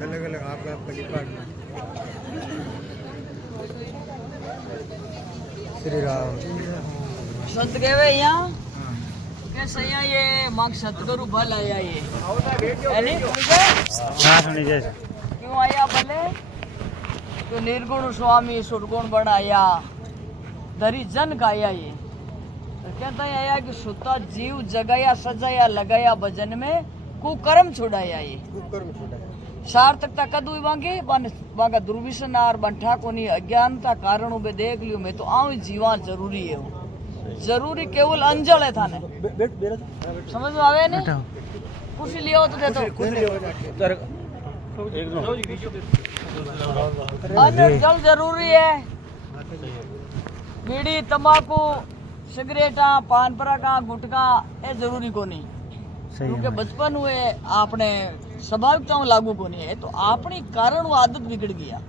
अलग अलग आपका डिपार्टमेंट। श्री राम संत कहवे यहाँ के सैया ये मांग सतगुरु भल आया ये यानी सुनी जैसे क्यों आया भले तो निर्गुण स्वामी सुरगुण बनाया धरी जन का आया ये तो कहता है आया कि सुता जीव जगाया सजाया लगाया भजन में कुकर्म छुड़ाया ये कुकर्म छुड़ाया सार्थकता कदू मांगे बागा दुर्विशन आर बंठा कोनी अज्ञानता कारणों पे देख लियो मैं तो आऊं जीवा जरूरी है जरूरी केवल अंजल है थाने समझ में आवे नहीं कुछ लियो तो दे दो अंजल जरूरी है बीड़ी तंबाकू सिगरेटा पान परागा गुटका ये जरूरी कोनी क्योंकि बचपन हुए आपने स्वाभाविकताओं लागू को नहीं है तो अपनी कारण वो आदत बिगड़ गया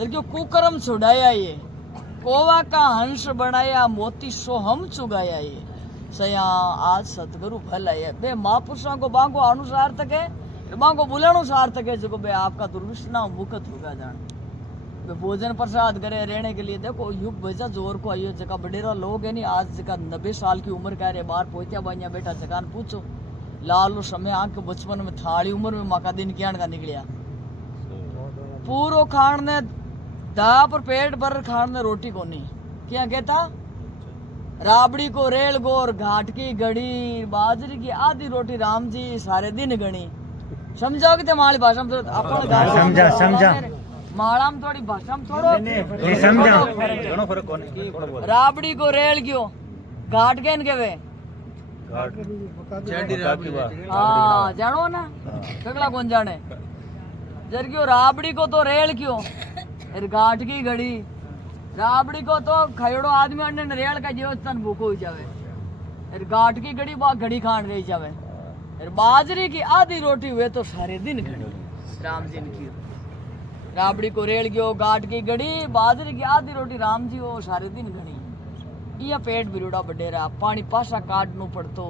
क्यों कुकर्म छुड़ाया ये कोवा का हंस बनाया मोती सो हम चुगाया ये सया आज सतगुरु भल है बे महापुरुषों को बांगो अनुसार तक है बांगो बुलानो सार्थक है जो बे आपका दुर्विष्णा मुखत होगा जान बे भोजन प्रसाद करे रहने के लिए देखो युग भेजा जोर को आइयो जगह बडेरा लोग है नहीं आज जगह 90 साल की उम्र का रे बाहर पोतिया बाइया बेटा जगह पूछो लालो समय आंख बचपन में थाली उम्र में माका दिन क्या का निकलिया पूरो खान ने दा पर पेट भर खान ने रोटी को नहीं क्या कहता राबड़ी को रेल गोर घाट की घड़ी बाजरी की आधी रोटी राम जी सारे दिन गणी समझाओगे ते माली भाषा में समझा समझा माला में थोड़ी भाषा में थोड़ो समझा दोनों फर्क कौन है राबड़ी को रेल क्यों घाट गेन के वे हाँ जानो ना सगला कौन जाने जर क्यों राबड़ी को तो रेल क्यों घाट की घड़ी राबड़ी को तो खयड़ो आदमी अंडे रेल का जीव तन भूखो हो जावे घाट की घड़ी बा घड़ी खान रही जावे बाजरी की आधी रोटी हुए तो सारे दिन घड़ी राम जी ने की राबड़ी को रेल क्यों घाट की घड़ी बाजरी की आधी रोटी राम जी वो सारे दिन घड़ी या पेट बिरुड़ा बडेरा पानी पासा काटनू पड़तो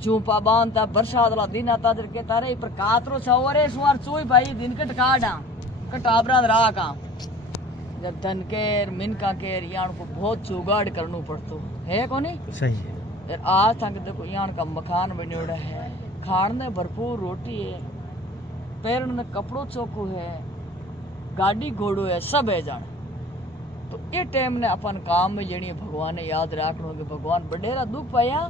झूपा बांधता बरसात वाला दिन आता जर के तारे पर कातरो छवरे सुवार चोई भाई दिन कट काडा कटाबरा रहा का जब धन केर मिनका केर यान को बहुत जुगाड़ करनू पड़तो है कोनी सही है यार आज तक देखो यान का मकान बन्योड़ा है खान ने भरपूर रोटी है पैरन में कपड़ो चौको है गाड़ी घोड़ो है सब है जान तो ये टाइम ने अपन काम में जणी भगवान ने याद रखनो कि भगवान बडेरा दुख पाया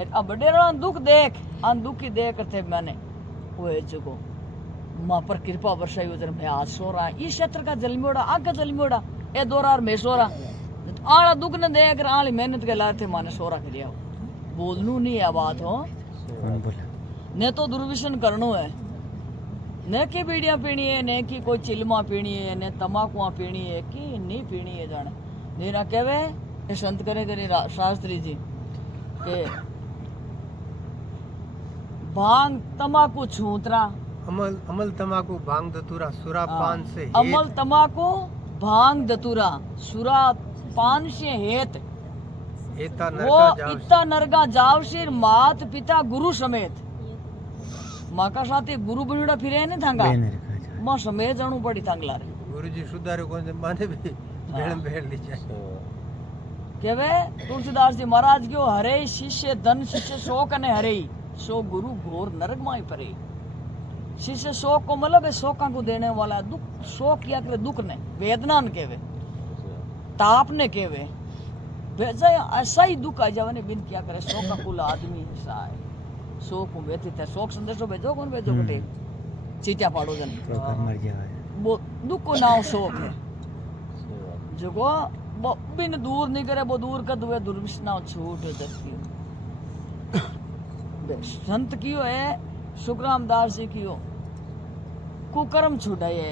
अब बडेरा दुख देख अन दुख की देख थे मैंने वो है जो मां पर कृपा वर्षाई उधर मैं आज सो रहा इस क्षेत्र का जलमियोड़ा आगे जलमियोड़ा ए दोरार में सोरा आला दुख ने देख रहा आली मेहनत के लाए थे माने सोरा करिया बोलनू नहीं है बात हो ने तो दुर्विशन करनो है ने की बीड़ियां पीनी है ने की कोई चिलमा पीनी है ने तमाकुआ पीनी है कि नहीं पीनी है जाने नेरा कहवे ये संत करे करे शास्त्री जी के भांग तमाकू छूतरा अमल अमल तमाकू भांग दतूरा सुरा पान से अमल तमाकू भांग दतूरा सुरा पान से हेत वो इतना नरगा जावशीर मात पिता गुरु समेत माँ का साथ गुरु बनियोड़ा फिरे नहीं थांगा माँ समेत जाणू पड़ी थांगला रे गुरुजी सुधारे कौन से माने भी भेड़ भेड़ ली जाए केवे तुलसीदास जी महाराज क्यों हरे शिष्य धन शिष्य शोक ने हरे सो गुरु घोर नरक माई परे शिष्य शोक को मतलब शोका को देने वाला दुख शोक किया करे दुख ने वेदना ने केवे ताप ने केवे ऐसा ही दुख आ जावे ने बिन किया करे शोक का कुल आदमी ऐसा है शोक व्यतीत है शोक संदेशो भेजो कौन भेजो बटे चीटिया पाड़ो जन मर जाए वो दुख को नाम शोक है जो को बिन दूर नहीं करे वो दूर कर दुए दुर्विष्णा छूट जतियो संत कियो है सुखराम दास जी कियो कुकर्म छुड़ाए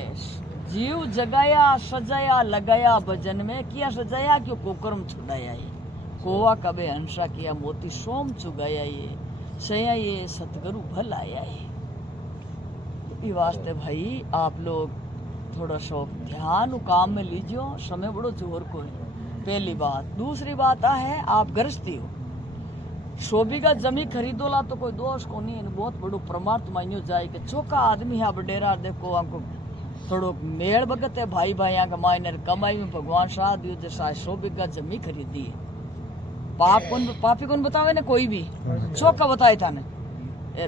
जीव जगाया सजाया लगाया भजन में किया सजाया क्यों कुकर्म छुड़ाया ये कोवा कबे हंसा किया मोती सोम चुगाया ये सया ये सतगुरु भल आया ये वास्ते भाई आप लोग थोड़ा शौक ध्यान काम में लीजियो, समय बड़ो जोर को है। पहली बात। दूसरी बात आ है आप गृहस्थी हो, शोभी का जमी खरीदोला तो कोई दोष को नहीं, बहुत बड़ो परमात्मा यूं जाए कि चौका आदमी है बडेरा देखो हमको थोड़ो मेल बगत है भाई भाई यहाँ कमाई कमाई में भगवान शाह दियो जैसा शोभी का जमी खरीदी है। पापी कौन बतावे ना कोई भी चौका बताए था ने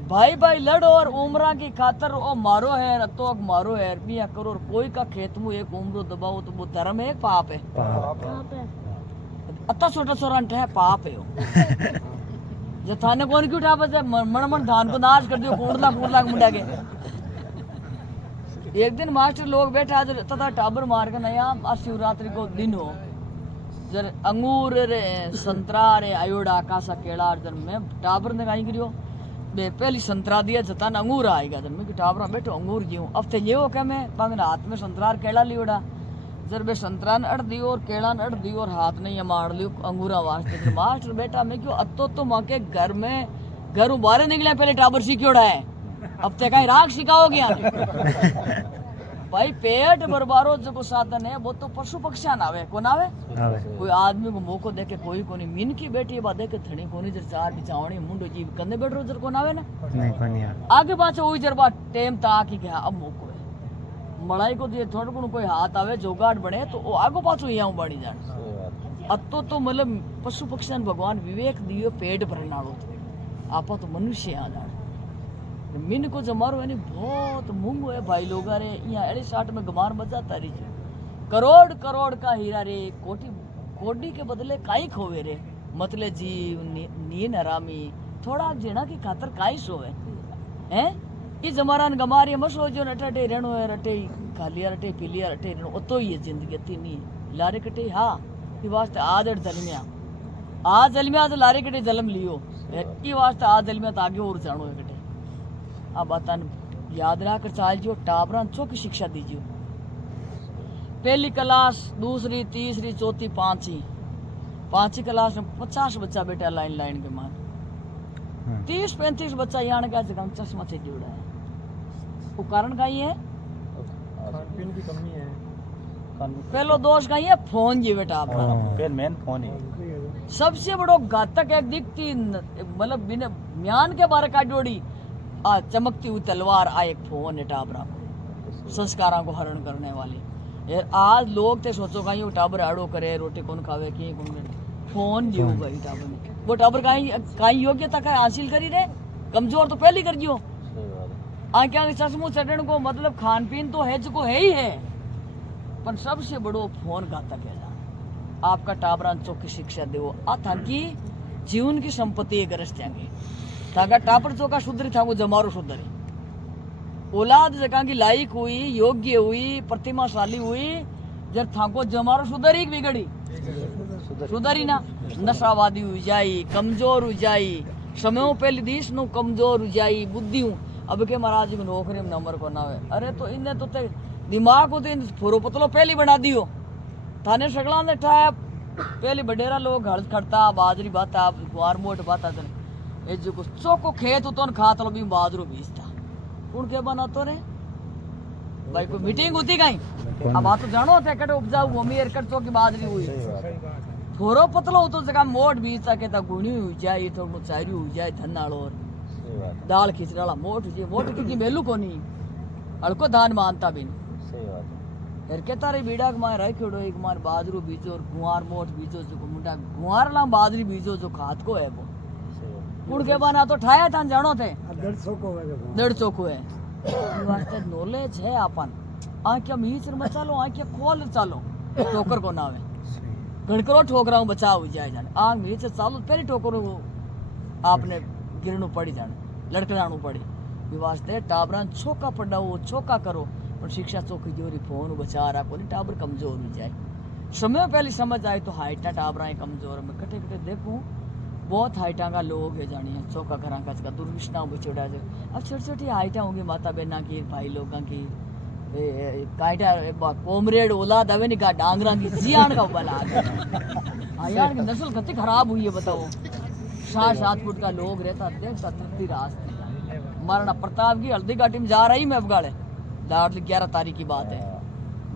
भाई भाई लड़ो और उमरा की खातर ओ मारो है तो मारो है मियाँ करो कोई का खेत में एक उम्र दबाओ तो वो धर्म है पाप है अत्ता छोटा सोरंट है पाप है जो थाने कौन क्यों उठा बजे मन मन धान को नाश कर दियो कूड़ला कूड़ला मुंडा के। एक दिन मास्टर लोग बैठे आज तथा टाबर मार के नया शिवरात्रि को दिन हो जर अंगूर रे संतरा रे आयोडा कासा केला जन में टाबर ने काई करियो बे पहली संतरा दिया जतान अंगूर आएगा जन में कि टाबरा बैठो अंगूर जीव अब ते ये हो क्या मैं पांग हाथ में संतरा केला लियोड़ा जर बे संतरा न अड़ दियो और केला न अड़ दियो और हाथ ने ये मार लियो अंगूरा वास्ते मास्टर बेटा मैं क्यों अत्तो तो मां के घर में घर बाहर निकले पहले टाबर सीखियोड़ा है अब ते कहीं राग सिखाओगे यहाँ भाई पेट बरबारो जो साधन है वो तो पशु पक्षियां ना आवे कौन आवे कोई आदमी को मौको देके कोई कोनी मीन की बेटी बा देके थणी कोनी जर चार बिचावणी मुंडो जीव कंदे बैठ रो जर कौन आवे ना नहीं कोनी आगे पाछे ओई जर बा टेम ता की गया अब मौको है मड़ाई को जे थोड़ को कोई हाथ आवे जोगाड़ बने तो ओ आगो पाछो यहां बाड़ी जान अत्तो तो मतलब पशु पक्षियां भगवान विवेक दियो पेट भरनाळो आपा तो मनुष्य आ जान मिन को जमारो है बहुत मूंग है भाई लोग रे यहाँ अड़ी साठ में गमार बजाता रही करोड़ करोड़ का हीरा रे कोटी कोडी के बदले काई खोवे रे मतले जीव नीन हरामी थोड़ा जेना की खातर काई सोवे हैं ये जमारान गमारी मसो जो नटटे रेणो है रटे खालिया रटे पीलिया रटे रेणो तो ये जिंदगी तीनी लारे कटे हाँ ये वास्ते आदर जलमिया आज जलमिया तो लारे कटे जलम लियो ये वास्ते आज जलमिया तो आगे और जानो है कटे अब बतान याद रखकर चाल जो टाबरान चौकी शिक्षा दीजिए पहली क्लास दूसरी तीसरी चौथी पांचवी क्लास में 50 बच्चा बेटा लाइन लाइन के मान 30-35 बच्चा यहाँ का जगह चश्मा से जुड़ा है वो कारण का ही है खान-पीन की कमी है पहलो दोष का ही है फोन जी बेटा आपका मेन फोन है सबसे बड़ो घातक एक दिखती मतलब बिना म्यान के बारे का जोड़ी चमकती हुई तलवार आ एक फोन है टाबरा को संस्कारों को हरण करने वाली यार आज लोग ते सोचो कहीं वो टाबर आड़ो करे रोटी कौन खावे की कौन करे फोन जीव भाई टाबर ने वो टाबर कहीं योग्यता का हासिल करी रे कमजोर तो पहले कर जियो आंखों के चश्मो चढ़ने को मतलब खान पीन तो है जो है ही है पर सबसे बड़ो फोन घातक है आपका टाबरान चौकी शिक्षा दो थान की जीवन की संपत्ति ग्रस्त जाएंगे ताका टापर चौका सुधरी था वो जमारो सुधरी औलाद जगह की लायक हुई योग्य हुई प्रतिमाशाली हुई जब थाको जमारो सुधरी बिगड़ी सुधरी ना नशावादी हुई जाई कमजोर हुई जाई समय पहले दीस नु कमजोर हुई जाई बुद्धि हूँ अब के महाराज को नौकरी में नंबर को ना अरे तो इन्हें तो दिमाग को तो फोरो पतलो पहली बना दियो थाने सकला ने ठाया पहले बडेरा लोग हड़ खड़ता बाजरी बाता गुआर मोट बाता ए जो कुछ चौको खेत तो खात लो भी बाजरो बीजता कौन के बना तो रे भाई कोई मीटिंग होती कहीं अब आप तो जानो थे कटे उपजाऊ भूमि एरकट चौकी बाजरी हुई थोरो पतलो तो जगह मोट बीजता कहता गुणी हुई जाए तो चारी हुई जाए धन्नाड़ो और दाल खिचड़ा मोट की मेलू को नहीं अड़को धान मानता भी नहीं के तारे बीड़ा के मार रखियो एक मार बाजरू बीजो और गुआर मोट बीजो जो मुंडा गुआर ला बाजरी बीजो जो खात को है वो कुड़ के बना तो ठाया था जानो थे 150 को है वास्ते नॉलेज है अपन आंखें मीच में चलो आंखें खोल चलो ठोकर को ना आवे घड़करो ठोकरा हूं बचाव हो जाए जाने आंख मीच चालू पहले ठोकर आपने गिरनु पड़ी जाने लड़कड़ाणु पड़ी वास्ते टाबरान छोका पड़ाओ छोका करो और शिक्षा चौकी जोरी फोन बचा रहा कोई टाबर कमजोर हो जाए समय पहले समझ आए तो हाइटा टाबरा कमजोर मैं कटे कटे देखूं बहुत हाइटा का लोग है जानी है चौका घरा का दुर्विष्णा बचोड़ा जो अब छोटी छोटी हाइटा होंगी माता बहना की भाई लोगों की काइटा कोमरेड औलाद अवे नहीं का डांगरा की जियान का बला यार की नस्ल कितनी खराब हुई है बताओ 7 फुट का लोग रहता देखता धरती रास्ते मरना प्रताप की हल्दी घाटी में जा रही मैं अफगाड़े 11 तारीख की बात है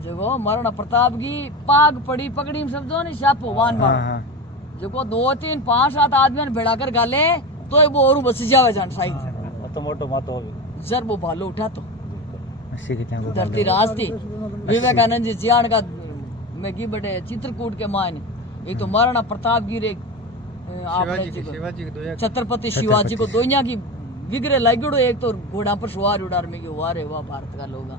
देखो महाराणा प्रताप की पाग पड़ी पकड़ी में समझो नहीं छापो वान हाँ मारो हाँ देखो 2 3 5 7 आदमी ने भेड़ा कर गाले तो वो और बस जावे जान साइड तो मोटो मातो जर वो भालो उठा तो अस्सी के चांगो धरती राज थी विवेकानंद जी जियान का मैं की बटे चित्रकूट के मान ये तो महाराणा प्रताप गिरे आपने जी को शिवाजी के दोया छत्रपति शिवाजी को दोइया की विग्रह लागेड़ो एक तो घोड़ा पर सवार उड़ार में की वारे वाह भारत का लोग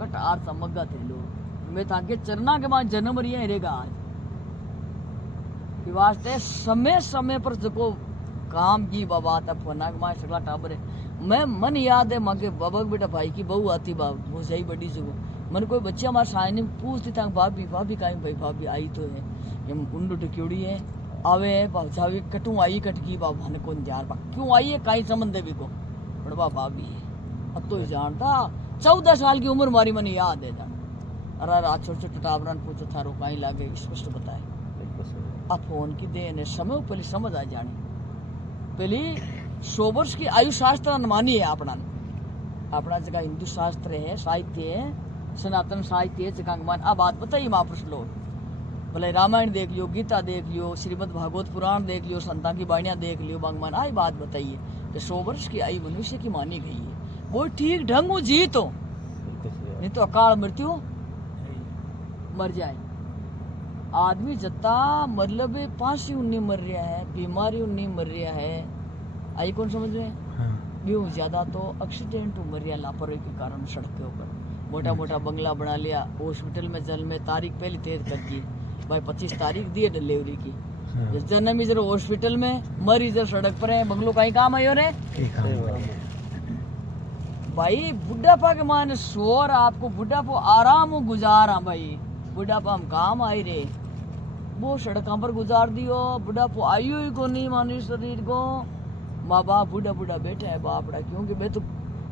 कट आर समग्गा थे लोग मैं ताके चरना के बाद जन्म रिया रहेगा आज वास्ते समय समय पर जको काम की बाबा तब फना के मां सगला टाबर है मैं मन याद है मगे बाबा बेटा भाई की बहू आती बाब वो सही बड़ी जगो मन कोई बच्चे हमारे सामने पूछती था भाभी भाभी काई भाई भाभी आई तो है ये उंडू टक्योड़ी है आवे भाभी कटू आई कटकी बाबा ने कौन जार बा क्यों आई है काई संबंध है भी को बड़वा भाभी है अब तो जानता 14 साल की उम्र मारी मन याद है जान अरे रात छोटे छोटे टाबरन पूछो थारो काई लागे स्पष्ट बताए अब फोन की देने समय पहले समझ आ जानी पहली 100 वर्ष की आयु शास्त्र मानी है अपना जगह हिंदू शास्त्र है साहित्य है सनातन साहित्य है जगह मान अब बात बताइए महापुरुष लोग भले रामायण देख लियो गीता देख लियो श्रीमद् भागवत पुराण देख लियो संतान की बाणियां देख लियो भगवान आई बात बताइए कि 100 वर्ष की आयु मनुष्य की मानी गई है वो ठीक ढंग वो जी तो नहीं तो अकाल मृत्यु मर जाए आदमी जत्ता मतलब फांसी उन्नी मर रहा है बीमारी उन्नी मर रहा है आई कौन समझ रहे हैं भी ज्यादा तो एक्सीडेंट मर रहा लापरवाही के कारण सड़क के ऊपर मोटा मोटा बंगला बना लिया हॉस्पिटल में जल में तारीख पहले तेज कर दी भाई 25 तारीख दी डिलीवरी की जन्म इधर हॉस्पिटल में मर इधर सड़क पर है बंगलो का ही काम आयो रे भाई बुढ़ापा के मान शोर आपको बुढ़ापा आराम गुजारा भाई बुढ़ापा हम काम आई रे वो सड़कों पर गुजार दियो बुढ़ापा आयु ही को नहीं मानी शरीर को माँ बाप बूढ़ा बूढ़ा बैठे है बापड़ा क्योंकि मैं तो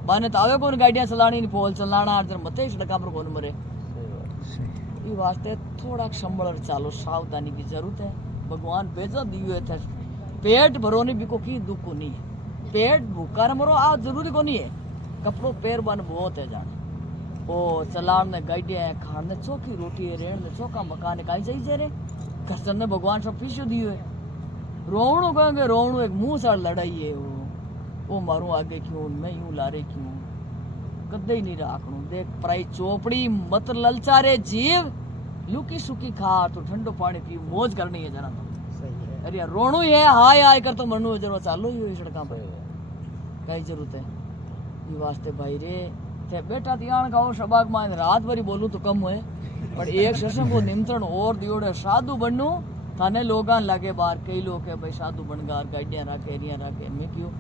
माने तो आवे कौन गाड़ियां चलानी नहीं पोल चलाना अर्जन मत ही सड़कों पर कौन मरे ये वास्ते थोड़ा संभल चालो सावधानी की जरूरत है भगवान भेजा दिए थे पेट भरो नहीं बिको की दुख को नहीं है पेट भूखा मरो आज जरूरी को नहीं है कपड़ों पैर बन बहुत है जाने ओ चलान ने गाड़ियां खाने चौकी रोटी है रेण ने चौका मकान काई चाहिए रे घसन ने भगवान सब पीछे दियो है रोवणु कहेंगे रोवणु एक मुंह साड़ लड़ाई है वो मारू आगे क्यों मैं यूं लारे क्यों कदे ही नहीं राखणु देख पराई चोपड़ी मत ललचारे जीव लुकी सुकी खा तो ठंडो पानी पी मौज करनी है जरा तो अरे रोणु है हाय हाय कर तो मरनु जरूर चालो ही सड़का पर कई जरूरत है ये वास्ते भाई रे थे बेटा तियाण का सबाग मान रात भरी बोलूं तो कम है पर एक सत्संग को निमंत्रण और दियोड़े साधु बनू थाने लोगान लागे बाहर कई लोग है भाई साधु बनगार गाड़ियां राखे एरिया राखे मैं क्यों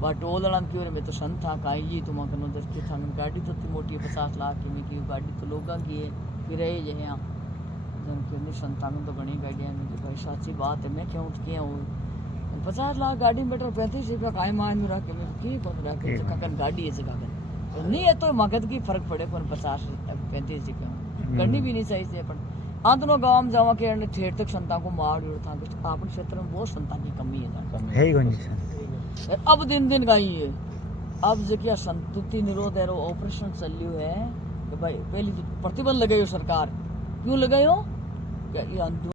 बा टोलड़न क्यों रे मैं तो संत था काई जी तुम कनो दस्ती था गाड़ी तो इतनी मोटी 50 लाख की मैं क्यों गाड़ी तो लोगां की है फिर रहे जे यहाँ जन क्यों नहीं संतान तो बड़ी गाड़ियां में भाई सच्ची बात है मैं क्यों किया हूँ 50 लाख गाड़ी में बैठो 35 रुपया काई मान में रखे मैं की कौन रखे जगह गाड़ी है जगह नहीं है तो मगध की फर्क पड़े कौन 50 तक 35 रुपया करनी भी नहीं चाहिए अपन अंतनो गांव जावा के ठेठ तक संता को मार था आपके क्षेत्र में बहुत संतान की कमी है है कौन जी अब दिन दिन का ही है अब जो संतुति निरोध है ऑपरेशन चल है कि भाई पहले तो प्रतिबंध लगाई सरकार क्यों लगाई हो ये